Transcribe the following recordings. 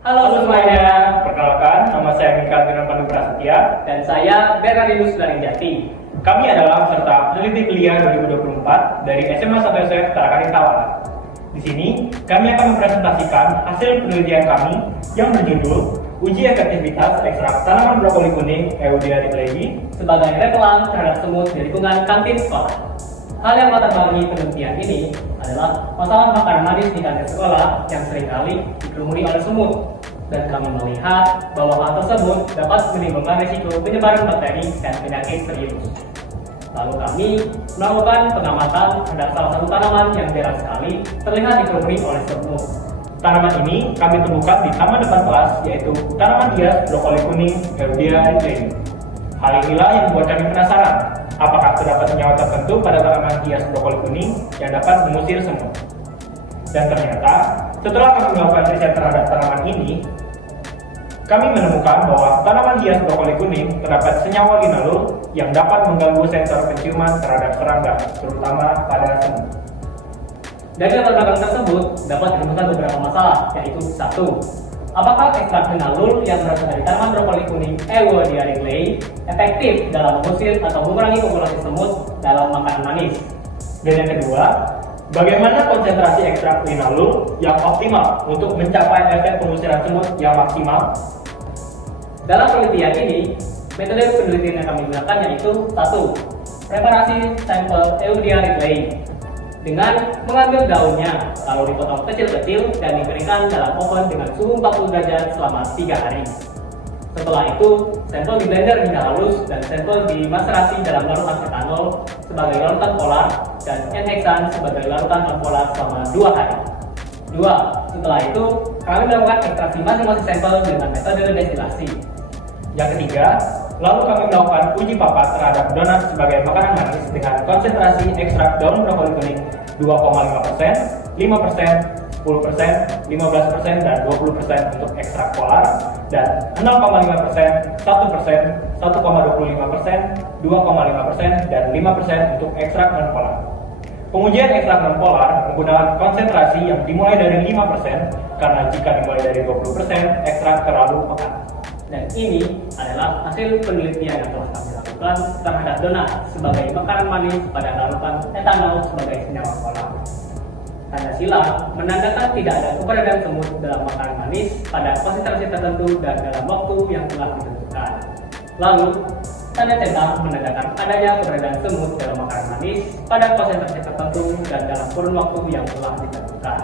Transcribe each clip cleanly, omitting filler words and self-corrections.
Halo semuanya, perkenalkan nama saya Mikal Pandu Prasetya dan saya Bernardinus Larinjati. Kami adalah peserta peneliti kuliah 2024 dari SMA 1 SF Tarakanita Tawanan. Di sini, kami akan mempresentasikan hasil penelitian kami yang berjudul Uji Efektivitas Ekstrak Tanaman Brokoli Kuning Euodia Ripley sebagai repelan terhadap semut di lingkungan kantin sekolah. Hal yang melatar belakangi penelitian ini adalah masalah makanan manis di kantin sekolah yang seringkali dikerumuni oleh semut, dan kami melihat bahwa hal tersebut dapat menimbulkan risiko penyebaran bakteri dan penyakit serius. Lalu kami melakukan pengamatan terhadap salah satu tanaman yang jarang sekali terlihat dikerumuni oleh semut. Tanaman ini kami temukan di taman depan kelas, yaitu tanaman hias brokoli kuning Euodia Ripley. Hal inilah yang membuat kami penasaran, apakah terdapat senyawa tertentu pada tanaman hias brokoli kuning yang dapat mengusir semut. Dan ternyata, setelah kami melakukan riset terhadap tanaman ini, kami menemukan bahwa tanaman hias brokoli kuning terdapat senyawa linalol yang dapat mengganggu sensor penciuman terhadap serangga, terutama pada semut. Dari latar belakang tersebut dapat ditemukan beberapa masalah, yaitu 1. Apakah ekstrak linalol yang berasal dari tanaman brokoli kuning Euodia Ripley efektif dalam mengusir atau mengurangi populasi semut dalam makanan manis? Dan yang kedua, bagaimana konsentrasi ekstrak linalol yang optimal untuk mencapai efek pengusiran semut yang maksimal? Dalam penelitian ini, metode penelitian yang kami gunakan yaitu 1. Preparasi sampel Euodia Ripley dengan mengambil daunnya, lalu dipotong kecil-kecil dan dikeringkan dalam oven dengan suhu 40 derajat selama 3 hari. Setelah itu, sampel di blender hingga halus dan sampel dimaserasi dalam larutan etanol sebagai larutan polar dan N-heksan sebagai larutan non-polar selama 2 hari. 2. Setelah itu, kami melakukan ekstraksi masing-masing sampel dengan metode destilasi. Yang ketiga, lalu kami melakukan uji papat terhadap donat sebagai makanan manis dengan konsentrasi ekstrak daun brokoli kuning 2,5%, 5%, 10%, 15%, dan 20% untuk ekstrak polar, dan 0,5%, 1%, 1,25%, 2,5%, dan 5% untuk ekstrak non-polar. Pengujian ekstrak non-polar menggunakan konsentrasi yang dimulai dari 5%, karena jika dimulai dari 20%, ekstrak terlalu pekat. Dan ini adalah hasil penelitian yang telah kami lakukan terhadap donat sebagai makanan manis pada larutan etanol sebagai senyawa polar. Tanda silang menandakan tidak ada keberadaan semut dalam makanan manis pada konsentrasi tertentu dan dalam waktu yang telah ditentukan. Lalu, tanda centang menandakan adanya keberadaan semut dalam makanan manis pada konsentrasi tertentu dan dalam kurun waktu yang telah ditentukan.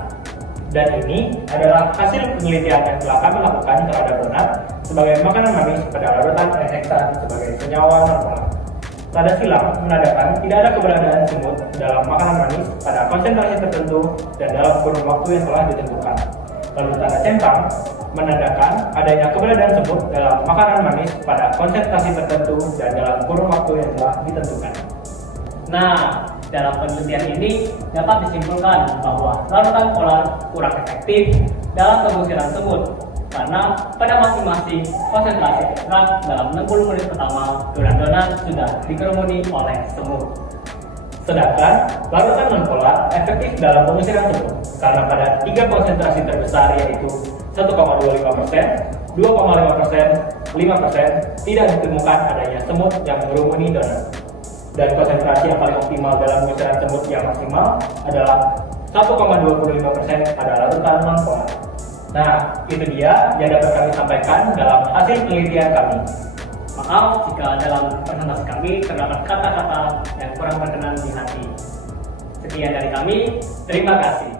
Dan ini adalah hasil penelitian yang telah kami lakukan terhadap donat sebagai makanan manis pada larutan N-heksan sebagai senyawa non-polar. Tanda silang menandakan tidak ada keberadaan semut dalam makanan manis pada konsentrasi tertentu dan dalam kurun waktu yang telah ditentukan. Lalu tanda centang menandakan adanya keberadaan semut dalam makanan manis pada konsentrasi tertentu dan dalam kurun waktu yang telah ditentukan. Nah, dalam penelitian ini dapat disimpulkan bahwa larutan polar kurang efektif dalam pengusiran semut karena pada masing-masing konsentrasi ekstrak dalam 60 menit pertama donat-donat sudah dikerumuni oleh semut. Sedangkan larutan non-polar efektif dalam pengusiran semut karena pada 3 konsentrasi terbesar yaitu 1,25%, 2,5%, 5% tidak ditemukan adanya semut yang mengerumuni donat. Dan konsentrasi yang paling optimal dalam pengusiran semut yang maksimal adalah 1,25% pada larutan non-polar. Nah, itu dia yang dapat kami sampaikan dalam hasil penelitian kami. Maaf jika dalam presentasi kami terdapat kata-kata yang kurang berkenan di hati. Sekian dari kami, terima kasih.